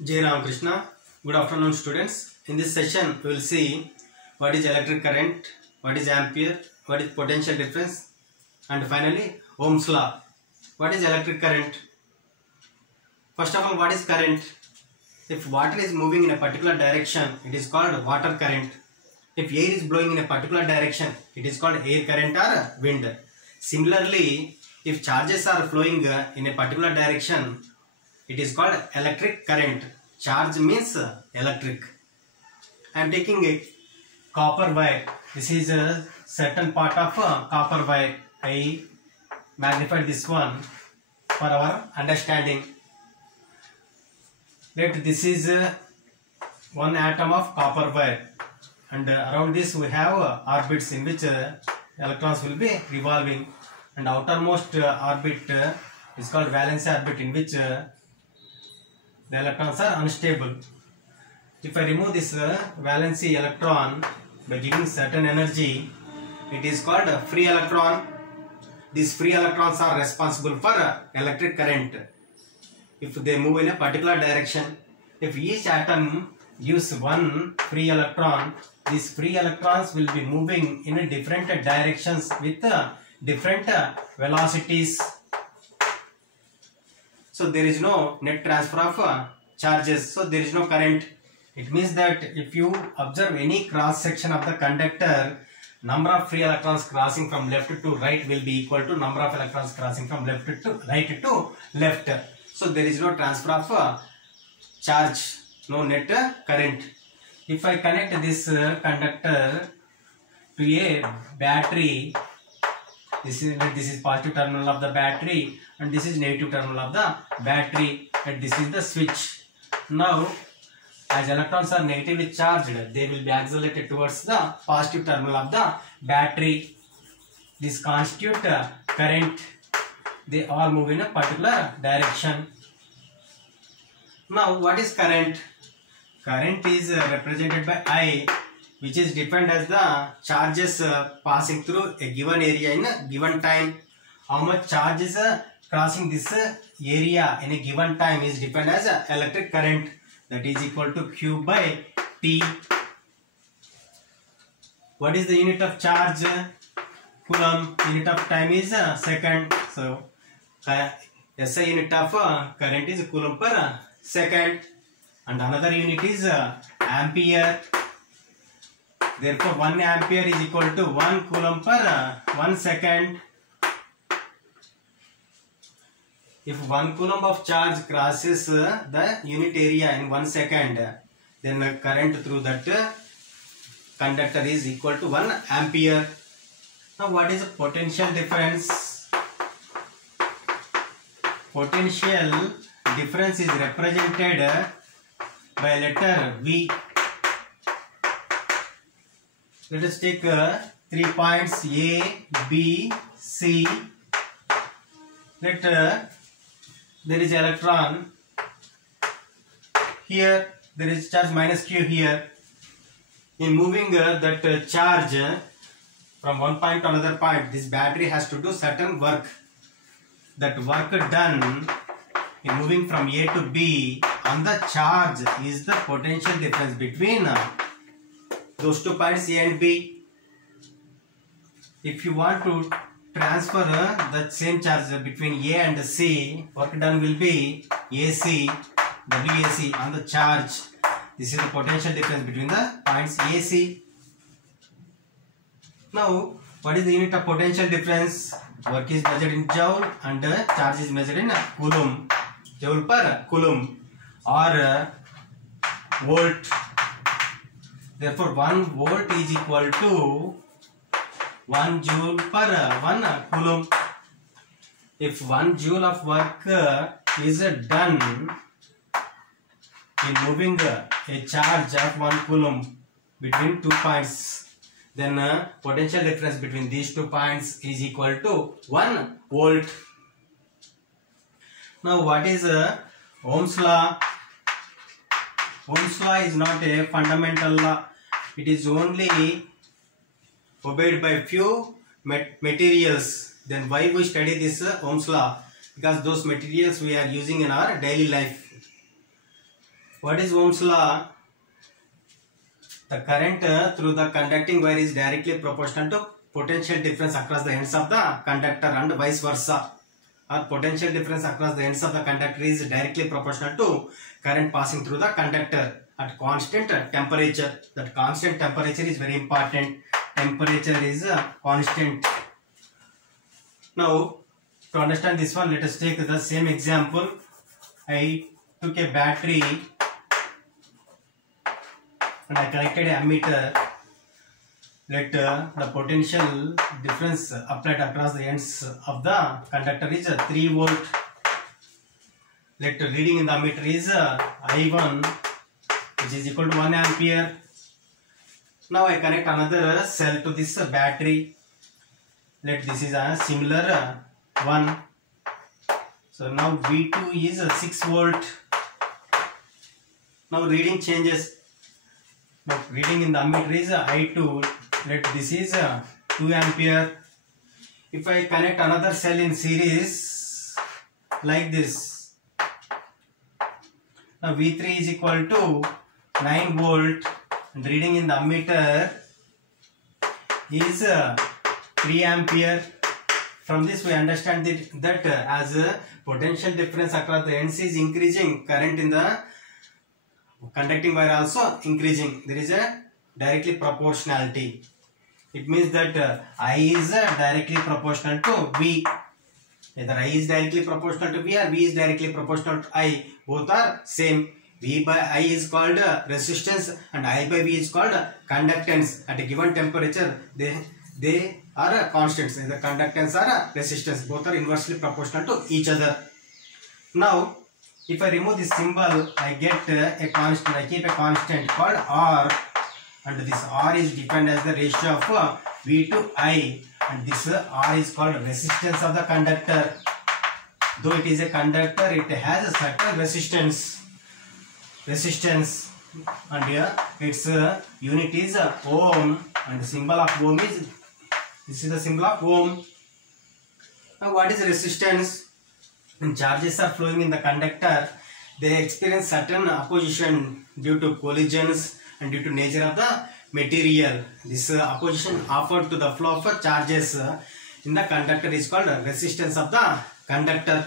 Jai Ramakrishna. Good afternoon, students. In this session, we will see what is electric current, what is ampere, what is potential difference, and finally Ohm's law. What is electric current? First of all, what is current? If water is moving in a particular direction, it is called water current. If air is blowing in a particular direction, it is called air current or wind. Similarly, if charges are flowing in a particular direction, it is called electric current. Charge means electric. I am taking a copper wire. This is a certain part of copper wire. I magnified this one for our understanding. Let this is one atom of copper wire, and around this we have orbits in which electrons will be revolving, and outermost orbit is called valence orbit, in which the electrons are unstable. If I remove this valency electron by giving certain energy, it is called a free electron. These free electrons are responsible for electric current if they move in a particular direction. If each atom gives one free electron, these free electrons will be moving in different directions with different velocities. So there is no net transfer of charges, so there is no current. It means that if you observe any cross section of the conductor, number of free electrons crossing from left to right will be equal to number of electrons crossing from left to right to left. So there is no transfer of charge, no net current. If I connect this conductor to a battery, this is positive terminal of the battery and this is negative terminal of the battery, and this is the switch. Now as electrons are negatively charged, they will be accelerated towards the positive terminal of the battery. This constitute current. They all move in a particular direction. Now what is current? Current is represented by I, which is defined as the charges passing through a given area in a given time. How much charge is crossing this area in a given time is defined as electric current, that is equal to Q by T. What is the unit of charge? Coulomb. Unit of time is second. So SI unit of current is Coulomb per second, and another unit is ampere. Therefore 1 ampere is equal to 1 Coulomb per 1 second. If 1 Coulomb of charge crosses the unit area in 1 second, then the current through that conductor is equal to 1 ampere. Now what is the potential difference? Potential difference is represented by letter V. Let us take 3 points A, B, C. Let there is electron here, there is charge minus Q here. In moving that charge from one point to another point, this battery has to do certain work. That work done in moving from A to B on the charge is the potential difference between those 2 points A and B. If you want to transfer the same charge between A and C, work done will be AC, WAC on the charge. This is the potential difference between the points AC. Now, what is the unit of potential difference? Work is measured in joule and charge is measured in coulomb. Joule per coulomb or volt. Therefore, 1 volt is equal to 1 joule per 1 coulomb. If 1 joule of work is done in moving a charge of 1 coulomb between 2 points, then potential difference between these 2 points is equal to 1 volt. Now what is Ohm's law? Ohm's law is not a fundamental law. It is only obeyed by few materials. Then why we study this Ohm's law? Because those materials we are using in our daily life. What is Ohm's law? The current through the conducting wire is directly proportional to potential difference across the ends of the conductor and vice versa. Or potential difference across the ends of the conductor is directly proportional to current passing through the conductor at constant temperature. That constant temperature is very important. Temperature is constant. Now, to understand this one, let us take the same example. I took a battery and I connected a ammeter. Let the potential difference applied across the ends of the conductor is 3 volt. Let the reading in the ammeter is I1, which is equal to 1 ampere. Now I connect another cell to this battery. Let this is a similar one. So now V2 is 6 volt. Now reading changes. Now reading in the ammeter is I2. Let this is 2 ampere. If I connect another cell in series like this, now V3 is equal to 9 volt and reading in the ammeter is 3 ampere. From this we understand that as potential difference across the ends is increasing, current in the conducting wire also increasing. There is a directly proportionality. It means that I is directly proportional to V. Either I is directly proportional to V or V is directly proportional to I. Both are same. V by I is called resistance and I by V is called conductance. At a given temperature, they are constants. The conductance or resistance. Both are inversely proportional to each other. Now, if I remove this symbol, I get a constant. I keep a constant called R. And this R is defined as the ratio of V to I, and this R is called resistance of the conductor. Though it is a conductor, it has a certain resistance, and here its unit is ohm, and the symbol of ohm is, this is the symbol of ohm. Now what is resistance? When charges are flowing in the conductor, they experience certain opposition due to collisions and due to nature of the material. This opposition offered to the flow of charges in the conductor is called resistance of the conductor.